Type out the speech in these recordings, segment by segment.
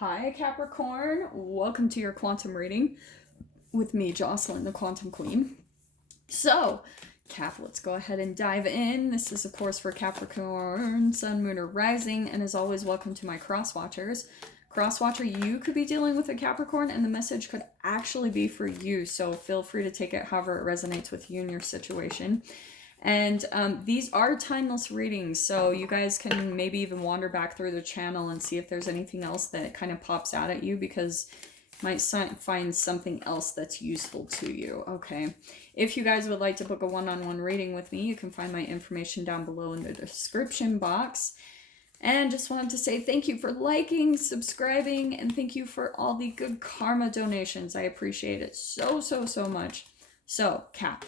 Hi, Capricorn. Welcome to your quantum reading with me, Jocelyn, the Quantum Queen. So, Cap, let's go ahead and dive in. This is, of course, for Capricorn, Sun, Moon, or Rising, and as always, welcome to my cross watchers. Cross watcher, you could be dealing with a Capricorn, and the message could actually be for you, so feel free to take it however it resonates with you and your situation. And these are timeless readings, so you guys can maybe even wander back through the channel and see if there's anything else that kind of pops out at you, because you might find something else that's useful to you. Okay, if you guys would like to book a one-on-one reading with me, you can find my information down below in the description box. And just wanted to say thank you for liking, subscribing, and thank you for all the good karma donations. I appreciate it so much. So, Cap,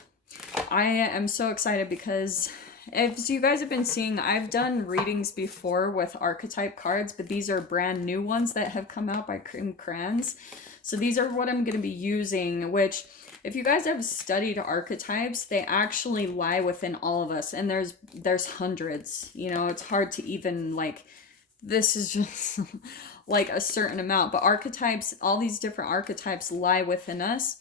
I am so excited because, as you guys have been seeing, I've done readings before with archetype cards, but these are brand new ones that have come out by Krans. So these are what I'm going to be using, which, if you guys have studied archetypes, they actually lie within all of us, and there's hundreds. You know, it's hard to even, like, this is just like a certain amount, but archetypes, all these different archetypes lie within us.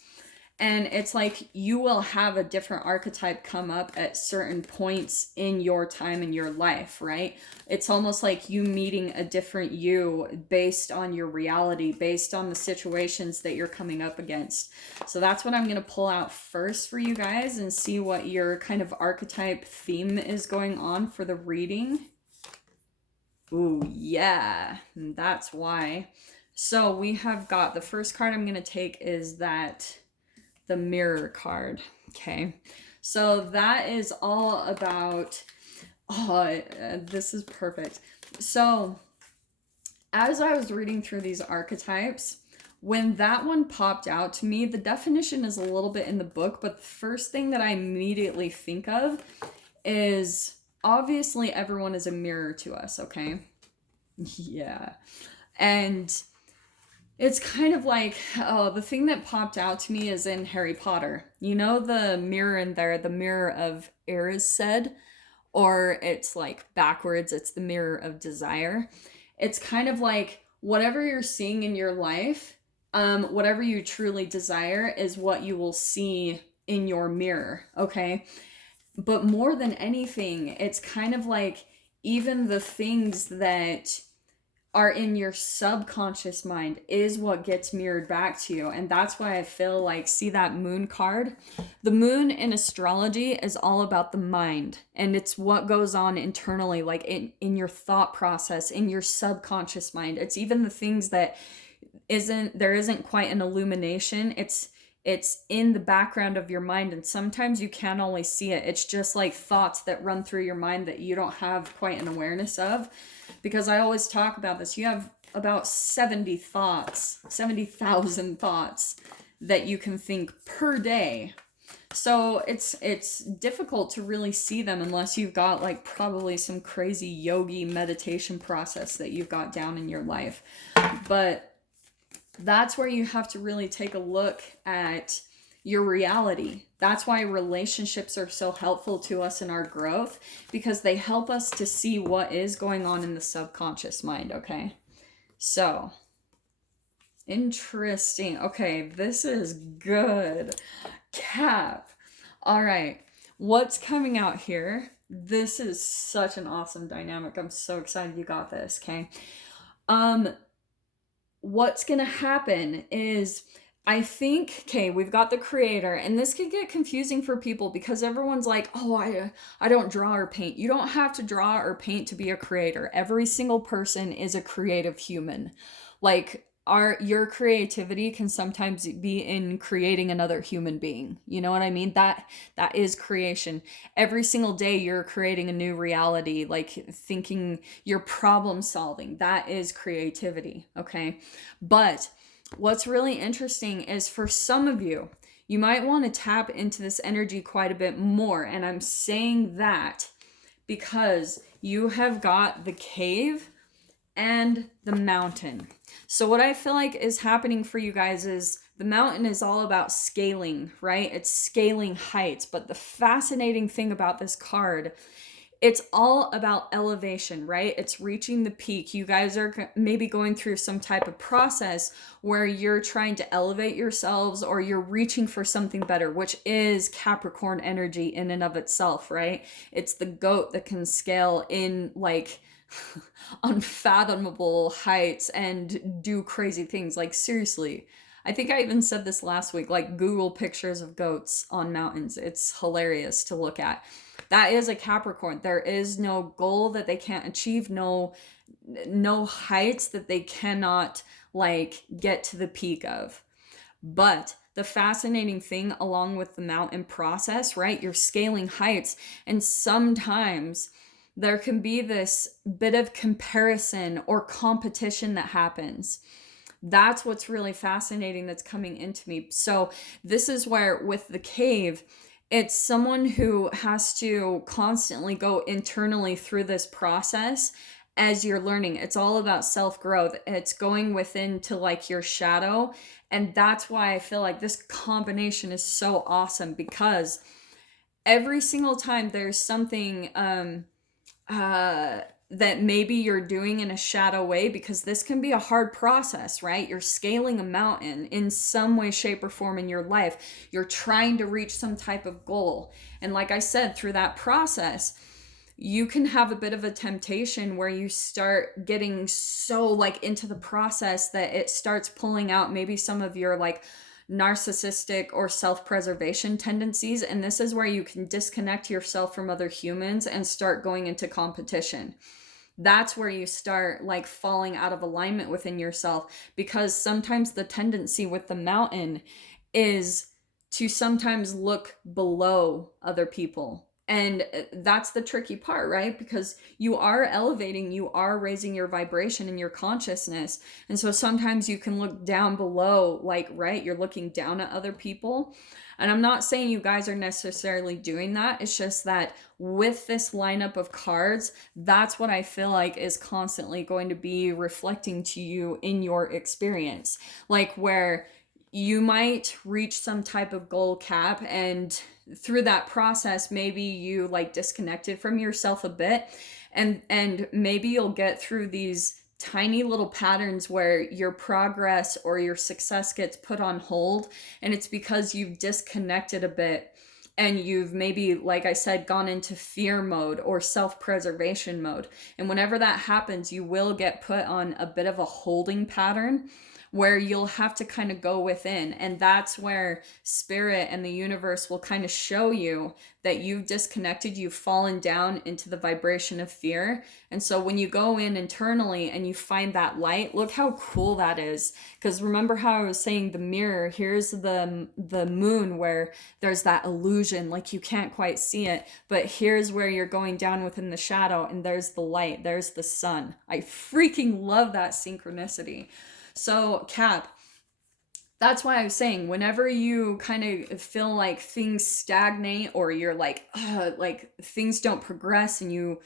And it's like you will have a different archetype come up at certain points in your time in your life, right? It's almost like you meeting a different you based on your reality, based on the situations that you're coming up against. So that's what I'm going to pull out first for you guys and see what your kind of archetype theme is going on for the reading. Ooh, yeah, that's why. So we have got, the first card I'm going to take is the mirror card. Okay, so that is all about, this is perfect. So as I was reading through these archetypes, when that one popped out to me, the definition is a little bit in the book, but the first thing that I immediately think of is, obviously everyone is a mirror to us, okay? Yeah. And it's kind of like, the thing that popped out to me is in Harry Potter. You know the mirror in there, the mirror of Erised, or it's like backwards, it's the mirror of desire. It's kind of like whatever you're seeing in your life, whatever you truly desire is what you will see in your mirror, okay? But more than anything, it's kind of like even the things that are in your subconscious mind is what gets mirrored back to you. And that's why I feel like, see that moon card? The moon in astrology is all about the mind, and it's what goes on internally, like in your thought process, in your subconscious mind. It's even the things that there isn't quite an illumination. It's in the background of your mind, and sometimes you can't always see it. It's just like thoughts that run through your mind that you don't have quite an awareness of. Because I always talk about this, you have about 70,000 thoughts that you can think per day. So it's difficult to really see them unless you've got like probably some crazy yogi meditation process that you've got down in your life. But that's where you have to really take a look at your reality. That's why relationships are so helpful to us in our growth, because they help us to see what is going on in the subconscious mind, okay? So, interesting. Okay, this is good. Cap. All right, what's coming out here? This is such an awesome dynamic. I'm so excited you got this, okay? What's gonna happen is, I think, okay, we've got the creator, and this can get confusing for people because everyone's like, oh, I don't draw or paint. You don't have to draw or paint to be a creator. Every single person is a creative human. Like, your creativity can sometimes be in creating another human being. You know what I mean? That is creation. Every single day you're creating a new reality, like thinking, you're problem solving. That is creativity, okay? But what's really interesting is, for some of you, you might want to tap into this energy quite a bit more. And I'm saying that because you have got the cave and the mountain. So what I feel like is happening for you guys is, the mountain is all about scaling, right? It's scaling heights. But the fascinating thing about this card it's all about elevation, right? It's reaching the peak. You guys are maybe going through some type of process where you're trying to elevate yourselves, or you're reaching for something better, which is Capricorn energy in and of itself, right? It's the goat that can scale in like unfathomable heights and do crazy things. Like, seriously. I think I even said this last week, like, Google pictures of goats on mountains. It's hilarious to look at. That is a Capricorn. There is no goal that they can't achieve, no heights that they cannot like get to the peak of. But the fascinating thing along with the mountain process, right? You're scaling heights, and sometimes there can be this bit of comparison or competition that happens. That's what's really fascinating that's coming into me. So this is where with the cave, it's someone who has to constantly go internally through this process as you're learning. It's all about self-growth. It's going within to like your shadow. And that's why I feel like this combination is so awesome, because every single time there's something that maybe you're doing in a shadow way, because this can be a hard process, right? You're scaling a mountain in some way, shape, or form in your life. You're trying to reach some type of goal. And like I said, through that process, you can have a bit of a temptation where you start getting so like into the process that it starts pulling out maybe some of your like narcissistic or self-preservation tendencies. And this is where you can disconnect yourself from other humans and start going into competition. That's where you start like falling out of alignment within yourself, because sometimes the tendency with the mountain is to sometimes look below other people. And that's the tricky part, right? Because you are elevating, you are raising your vibration and your consciousness. And so sometimes you can look down below, like, right? You're looking down at other people. And I'm not saying you guys are necessarily doing that. It's just that with this lineup of cards, that's what I feel like is constantly going to be reflecting to you in your experience. Like, where you might reach some type of goal cap, and through that process maybe you like disconnected from yourself a bit, and maybe you'll get through these tiny little patterns where your progress or your success gets put on hold, and it's because you've disconnected a bit, and you've maybe, like I said, gone into fear mode or self-preservation mode. And whenever that happens, you will get put on a bit of a holding pattern where you'll have to kind of go within. And that's where spirit and the universe will kind of show you that you've disconnected, you've fallen down into the vibration of fear. And so when you go in internally and you find that light, look how cool that is. Because remember how I was saying the mirror, here's the moon where there's that illusion, like you can't quite see it, but here's where you're going down within the shadow, and there's the light, there's the sun. I freaking love that synchronicity. So Cap, that's why I was saying, whenever you kind of feel like things stagnate, or you're like things don't progress, and you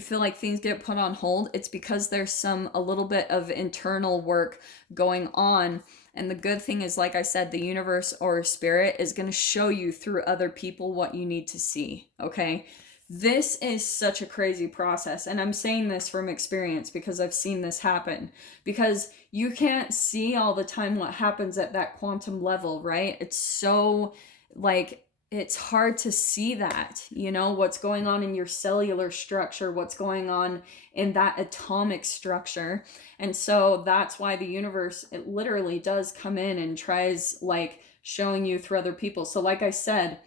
feel like things get put on hold, it's because there's a little bit of internal work going on. And the good thing is, like I said, the universe or spirit is going to show you through other people what you need to see, okay? This is such a crazy process, and I'm saying this from experience because I've seen this happen. Because you can't see all the time what happens at that quantum level, right? It's so, like, it's hard to see that, what's going on in your cellular structure, what's going on in that atomic structure. And so that's why the universe, it literally does come in and tries, like, showing you through other people. So like I said,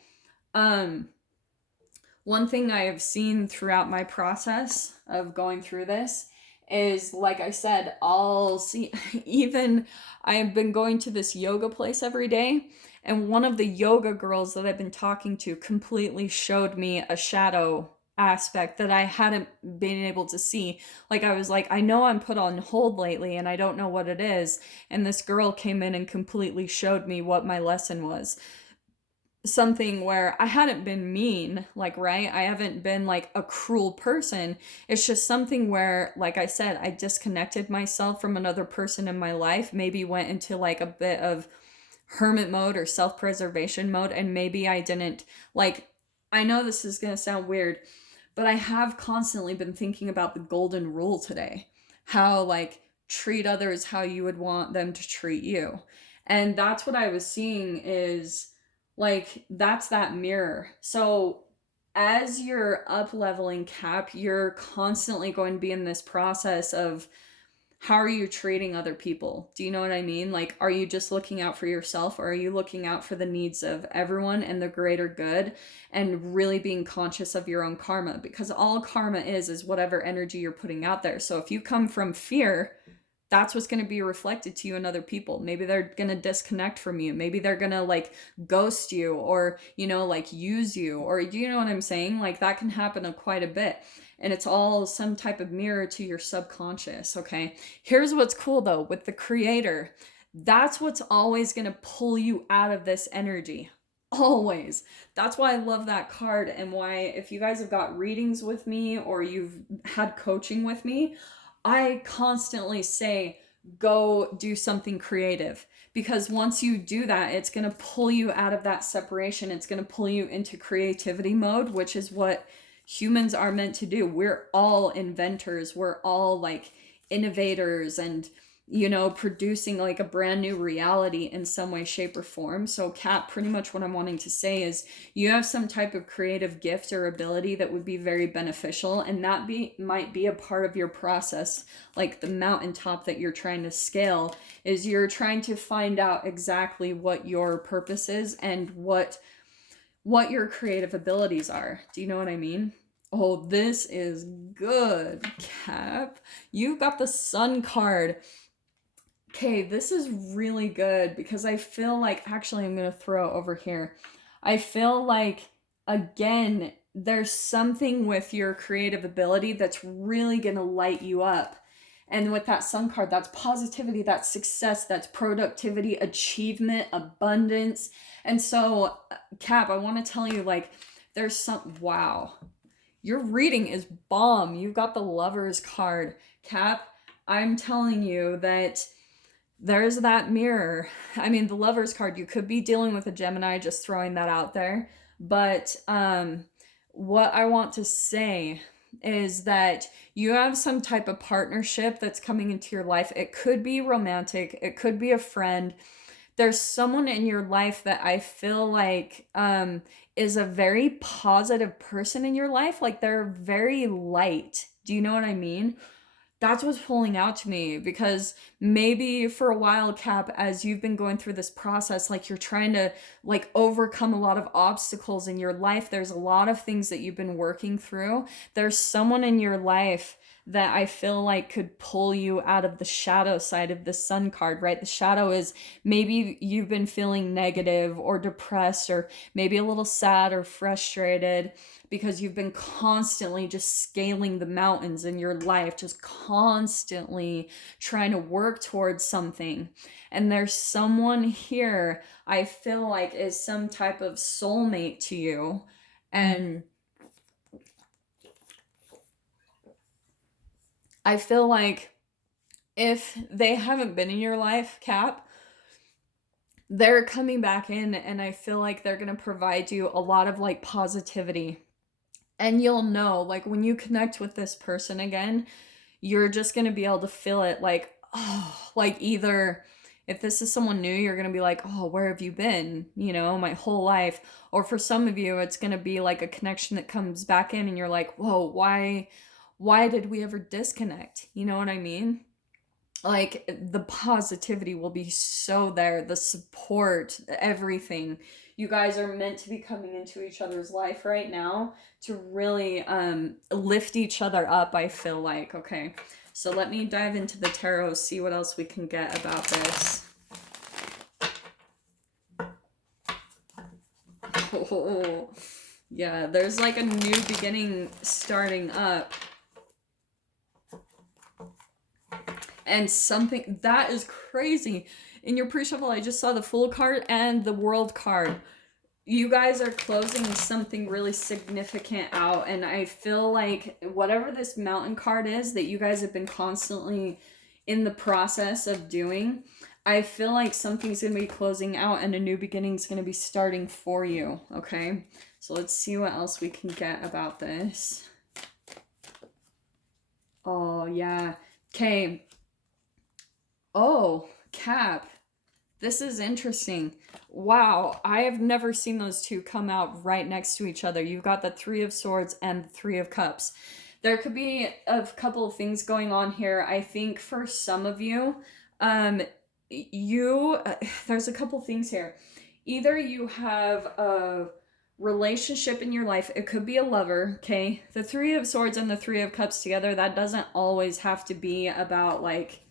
one thing I have seen throughout my process of going through this is, like I said, I'll see, even I have been going to this yoga place every day, and one of the yoga girls that I've been talking to completely showed me a shadow aspect that I hadn't been able to see. Like, I was like, I know I'm put on hold lately and I don't know what it is. And this girl came in and completely showed me what my lesson was. Something where I hadn't been mean, like, right? I haven't been like a cruel person. It's just something where, like I said, I disconnected myself from another person in my life, maybe went into like a bit of hermit mode or self-preservation mode, and maybe I didn't, like, I know this is gonna sound weird, but I have constantly been thinking about the golden rule today. How, like, treat others how you would want them to treat you. And that's what I was seeing is, like, that's that mirror. So as you're up leveling, Cap, you're constantly going to be in this process of, how are you treating other people? Do you know what I mean? Like, are you just looking out for yourself, or are you looking out for the needs of everyone and the greater good, and really being conscious of your own karma? Because all karma is whatever energy you're putting out there. So if you come from fear, that's what's going to be reflected to you and other people. Maybe they're going to disconnect from you. Maybe they're going to, like, ghost you, or, you know, like, use you, or, do you know what I'm saying? Like, that can happen quite a bit. And it's all some type of mirror to your subconscious, okay? Here's what's cool, though, with the creator. That's what's always going to pull you out of this energy. Always. That's why I love that card, and why, if you guys have got readings with me or you've had coaching with me, I constantly say, go do something creative. Because once you do that, it's going to pull you out of that separation. It's going to pull you into creativity mode, which is what humans are meant to do. We're all inventors. We're all, like, innovators, and, you know, producing, like, a brand new reality in some way, shape, or form. So, Kat, pretty much what I'm wanting to say is, you have some type of creative gift or ability that would be very beneficial, and that might be a part of your process. Like, the mountaintop that you're trying to scale is, you're trying to find out exactly what your purpose is and what your creative abilities are. Do you know what I mean? Oh, this is good, Cap. You got the Sun card. Okay, this is really good, because I feel like, actually, I'm going to throw over here. I feel like, again, there's something with your creative ability that's really going to light you up. And with that Sun card, that's positivity, that's success, that's productivity, achievement, abundance. And so, Cap, I want to tell you, like, there's some, wow, your reading is bomb. You've got the Lover's card. Cap, I'm telling you that there's that mirror. I mean, the Lover's card, you could be dealing with a Gemini, just throwing that out there. But what I want to say is that you have some type of partnership that's coming into your life. It could be romantic, it could be a friend. There's someone in your life that I feel like is a very positive person in your life. Like, they're very light. Do you know what I mean? That's what's pulling out to me, because maybe for a while, Cap, as you've been going through this process, like, you're trying to, like, overcome a lot of obstacles in your life. There's a lot of things that you've been working through. There's someone in your life that I feel like could pull you out of the shadow side of the Sun card, right? The shadow is, maybe you've been feeling negative or depressed, or maybe a little sad or frustrated, because you've been constantly just scaling the mountains in your life, just constantly trying to work towards something. And there's someone here I feel like is some type of soulmate to you. And I feel like if they haven't been in your life, Cap, they're coming back in, and I feel like they're going to provide you a lot of, like, positivity. And you'll know, like, when you connect with this person again, you're just going to be able to feel it, like, oh, like, either if this is someone new, you're going to be like, oh, where have you been? You know, my whole life. Or for some of you, it's going to be like a connection that comes back in, and you're like, whoa, why did we ever disconnect? You know what I mean? Like, the positivity will be so there, the support, everything. You guys are meant to be coming into each other's life right now to really lift each other up, I feel like. Okay, so let me dive into the tarot, see what else we can get about this. Oh, yeah, there's like a new beginning starting up. And something that is crazy. In your pre-shuffle, I just saw the Fool card and the World card. You guys are closing something really significant out, and I feel like whatever this Mountain card is that you guys have been constantly in the process of doing, I feel like something's going to be closing out and a new beginning is going to be starting for you, okay? So let's see what else we can get about this. Oh, yeah. Okay. Oh, Cap. This is interesting. Wow, I have never seen those two come out right next to each other. You've got the Three of Swords and the Three of Cups. There could be a couple of things going on here. I think for some of you, um, there's a couple things here. Either you have a relationship in your life, it could be a lover, okay? The Three of Swords and the Three of Cups together, that doesn't always have to be about like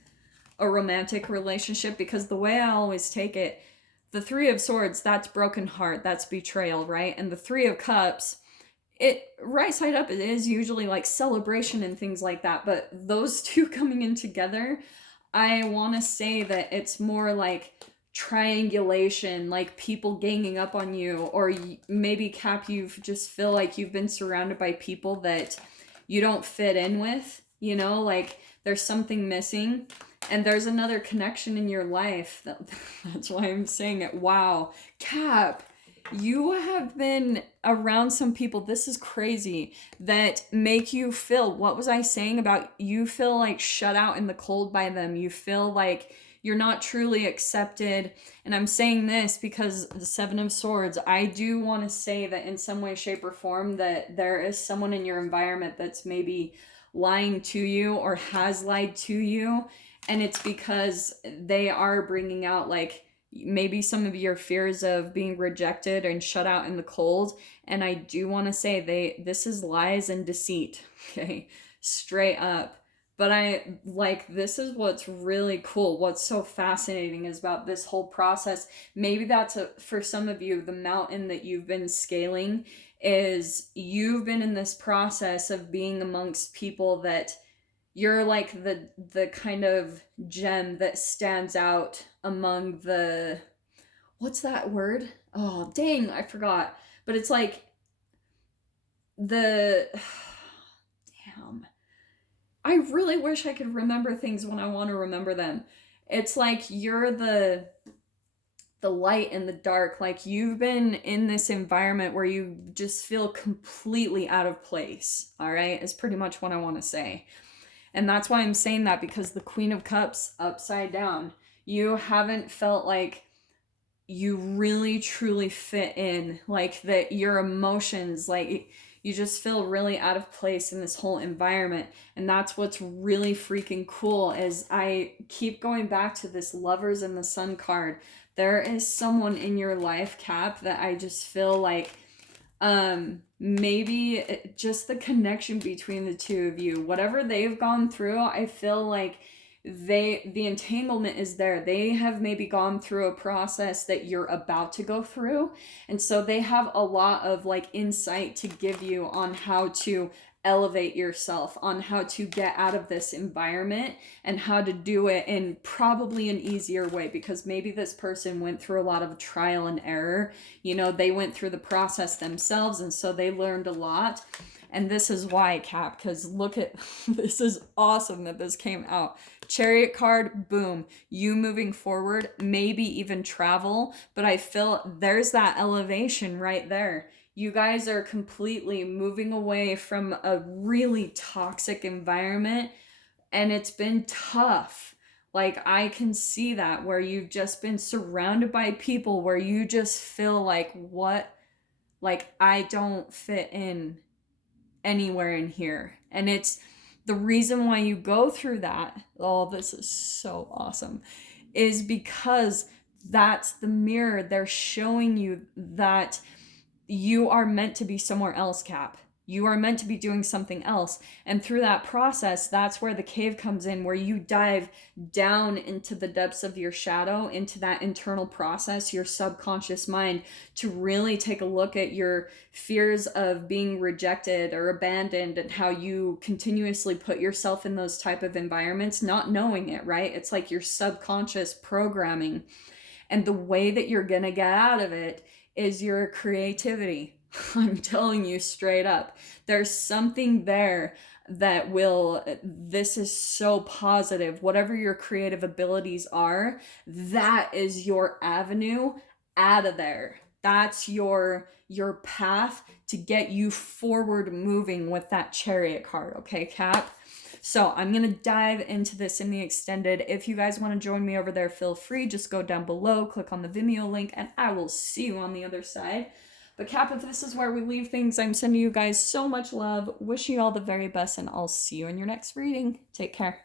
a romantic relationship, because the way I always take it, the Three of Swords, that's broken heart, that's betrayal, right? And the Three of Cups, it right side up, it is usually like celebration and things like that, but those two coming in together, I want to say that it's more like triangulation, like people ganging up on you, or maybe Cap, you just feel like you've been surrounded by people that you don't fit in with, you know, like there's something missing, and there's another connection in your life. That's why I'm saying it. Wow, Cap, you have been around some people, this is crazy, that make you feel, what was I saying about you feel like shut out in the cold by them? You feel like you're not truly accepted. And I'm saying this because the Seven of Swords, I do want to say that in some way, shape, or form that there is someone in your environment that's maybe lying to you or has lied to you. And it's because they are bringing out like maybe some of your fears of being rejected and shut out in the cold. And I do want to say this is lies and deceit, okay? Straight up. But I like, this is what's really cool. What's so fascinating is about this whole process. Maybe that's for some of you, the mountain that you've been scaling is you've been in this process of being amongst people that you're like the kind of gem that stands out among the, what's that word? Oh, dang, I forgot. But it's like the, damn. I really wish I could remember things when I want to remember them. It's like you're the light in the dark. Like you've been in this environment where you just feel completely out of place. All right, is pretty much what I want to say. And that's why I'm saying that, because the Queen of Cups upside down, you haven't felt like you really truly fit in, like that your emotions, like you just feel really out of place in this whole environment. And that's what's really freaking cool is I keep going back to this Lovers in the Sun card. There is someone in your life, Cap, that I just feel like maybe just the connection between the two of you, whatever they've gone through, I feel like the entanglement is there. They have maybe gone through a process that you're about to go through, and so they have a lot of like insight to give you on how to elevate yourself, on how to get out of this environment and how to do it in probably an easier way, because maybe this person went through a lot of trial and error. You know, they went through the process themselves, and so they learned a lot. And this is why, Cap, because look at, this is awesome that this came out. Chariot card, boom, you moving forward, maybe even travel, but I feel there's that elevation right there. You guys are completely moving away from a really toxic environment, and it's been tough. Like, I can see that, where you've just been surrounded by people where you just feel like, what? Like, I don't fit in anywhere in here. And it's the reason why you go through that. Oh, this is so awesome. Is because that's the mirror. They're showing you that you are meant to be somewhere else, Cap. You are meant to be doing something else. And through that process, that's where the cave comes in, where you dive down into the depths of your shadow, into that internal process, your subconscious mind, to really take a look at your fears of being rejected or abandoned, and how you continuously put yourself in those type of environments, not knowing it, right? It's like your subconscious programming. And the way that you're gonna get out of it is your creativity. I'm telling you straight up. There's something there that this is so positive. Whatever your creative abilities are, that is your avenue out of there. That's your path to get you forward moving with that Chariot card, okay, Cap? So I'm going to dive into this in the extended. If you guys want to join me over there, feel free. Just go down below, click on the Vimeo link, and I will see you on the other side. But Cap, if this is where we leave things, I'm sending you guys so much love. Wishing you all the very best, and I'll see you in your next reading. Take care.